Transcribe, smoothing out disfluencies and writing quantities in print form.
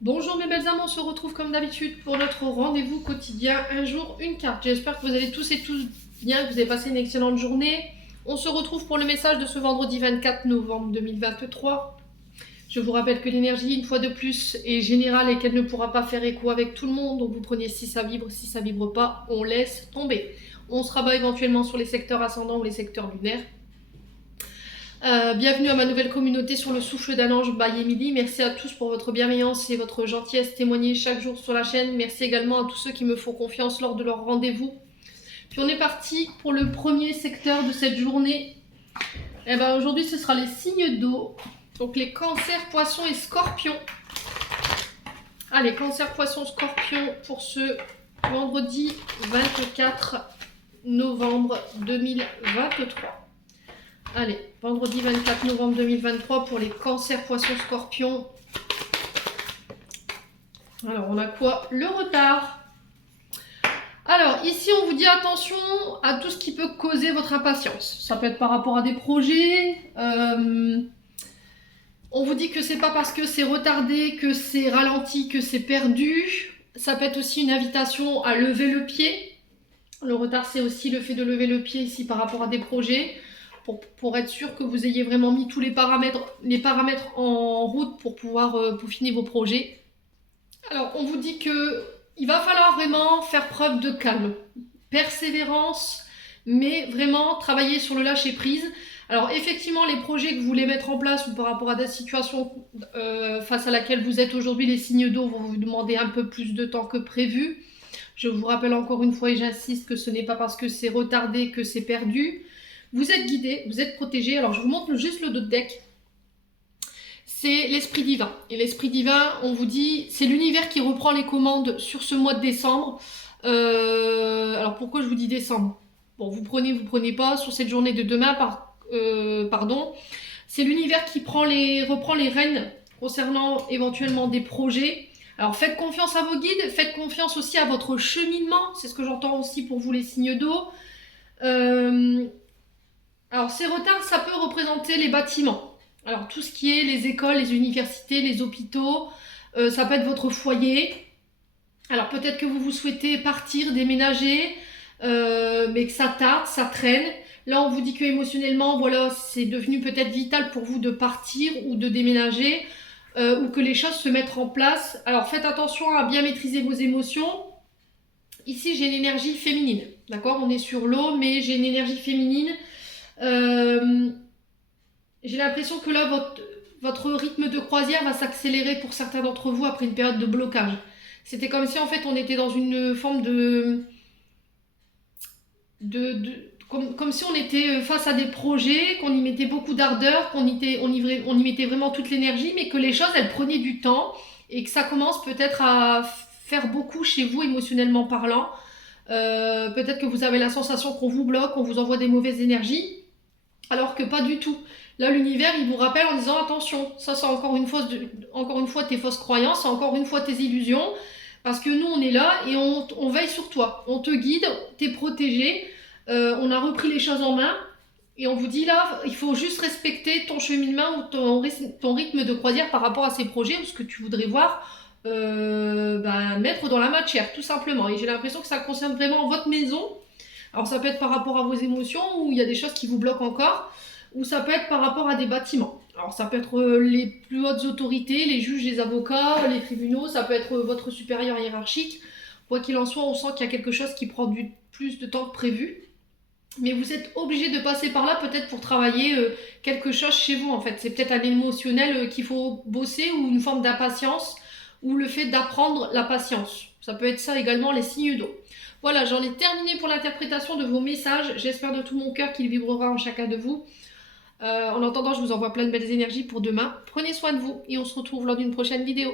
Bonjour mes belles âmes, on se retrouve comme d'habitude pour notre rendez-vous quotidien, un jour, une carte. J'espère que vous allez tous et tous bien, que vous avez passé une excellente journée. On se retrouve pour le message de ce vendredi 24 novembre 2023. Je vous rappelle que l'énergie, une fois de plus, est générale et qu'elle ne pourra pas faire écho avec tout le monde. Donc vous prenez si ça vibre pas, on laisse tomber. On se rabat éventuellement sur les secteurs ascendants ou les secteurs lunaires. Bienvenue à ma nouvelle communauté sur le souffle d'un ange by Emily. Merci à tous pour votre bienveillance et votre gentillesse témoignée chaque jour sur la chaîne. Merci également à tous ceux qui me font confiance lors de leur rendez-vous. Puis on est parti pour le premier secteur de cette journée. Aujourd'hui ce sera les signes d'eau. Donc les cancers, poissons et scorpions. Allez, cancer, poissons, scorpions pour ce vendredi 24 novembre 2023. Allez, vendredi 24 novembre 2023 pour les cancers, poissons, scorpions. Alors, on a quoi? Le retard. Alors, ici, on vous dit attention à tout ce qui peut causer votre impatience. Ça peut être par rapport à des projets. On vous dit que c'est pas parce que c'est retardé, que c'est ralenti, que c'est perdu. Ça peut être aussi une invitation à lever le pied. Le retard, c'est aussi le fait de lever le pied ici par rapport à des projets. Pour être sûr que vous ayez vraiment mis tous les paramètres en route pour pouvoir peaufiner vos projets. Alors, on vous dit que il va falloir vraiment faire preuve de calme, persévérance, mais vraiment travailler sur le lâcher-prise. Alors, effectivement, les projets que vous voulez mettre en place ou par rapport à des situations face à laquelle vous êtes aujourd'hui, les signes d'eau vont vous demander un peu plus de temps que prévu. Je vous rappelle encore une fois et j'insiste que ce n'est pas parce que c'est retardé que c'est perdu. Vous êtes guidé, vous êtes protégé. Alors, je vous montre juste le dos de deck. C'est l'esprit divin. Et l'esprit divin, on vous dit, c'est l'univers qui reprend les commandes sur ce mois de décembre. Alors, pourquoi je vous dis décembre? Bon, vous prenez pas sur cette journée de demain, pardon. C'est l'univers qui reprend les rênes concernant éventuellement des projets. Alors, faites confiance à vos guides, faites confiance aussi à votre cheminement. C'est ce que j'entends aussi pour vous, les signes d'eau. Alors, ces retards, ça peut représenter les bâtiments. Alors, tout ce qui est les écoles, les universités, les hôpitaux, ça peut être votre foyer. Alors, peut-être que vous souhaitez partir, déménager, mais que ça tarde, ça traîne. Là, on vous dit que émotionnellement, voilà, c'est devenu peut-être vital pour vous de partir ou de déménager, ou que les choses se mettent en place. Alors, faites attention à bien maîtriser vos émotions. Ici, j'ai une énergie féminine, d'accord? On est sur l'eau, mais j'ai une énergie féminine. J'ai l'impression que là, votre rythme de croisière va s'accélérer pour certains d'entre vous après une période de blocage. C'était comme si en fait on était dans une forme comme si on était face à des projets, qu'on y mettait beaucoup d'ardeur, qu'on y mettait vraiment toute l'énergie, mais que les choses elles prenaient du temps et que ça commence peut-être à faire beaucoup chez vous émotionnellement parlant. Peut-être que vous avez la sensation qu'on vous bloque, qu'on vous envoie des mauvaises énergies. Alors que pas du tout. Là, l'univers, il vous rappelle en disant attention, ça c'est encore une fois tes fausses croyances, c'est encore une fois tes illusions, parce que nous on est là et on veille sur toi, on te guide, t'es protégé, on a repris les choses en main et on vous dit là, il faut juste respecter ton cheminement ou ton rythme de croisière par rapport à ces projets ou ce que tu voudrais voir mettre dans la matière, tout simplement. Et j'ai l'impression que ça concerne vraiment votre maison. Alors ça peut être par rapport à vos émotions, où il y a des choses qui vous bloquent encore, ou ça peut être par rapport à des bâtiments. Alors ça peut être les plus hautes autorités, les juges, les avocats, les tribunaux, ça peut être votre supérieur hiérarchique. Quoi qu'il en soit, on sent qu'il y a quelque chose qui prend plus de temps que prévu. Mais vous êtes obligé de passer par là peut-être pour travailler quelque chose chez vous en fait. C'est peut-être un émotionnel qu'il faut bosser ou une forme d'impatience ou le fait d'apprendre la patience. Ça peut être ça également, les signes d'eau. Voilà, j'en ai terminé pour l'interprétation de vos messages. J'espère de tout mon cœur qu'il vibrera en chacun de vous. En attendant, je vous envoie plein de belles énergies pour demain. Prenez soin de vous et on se retrouve lors d'une prochaine vidéo.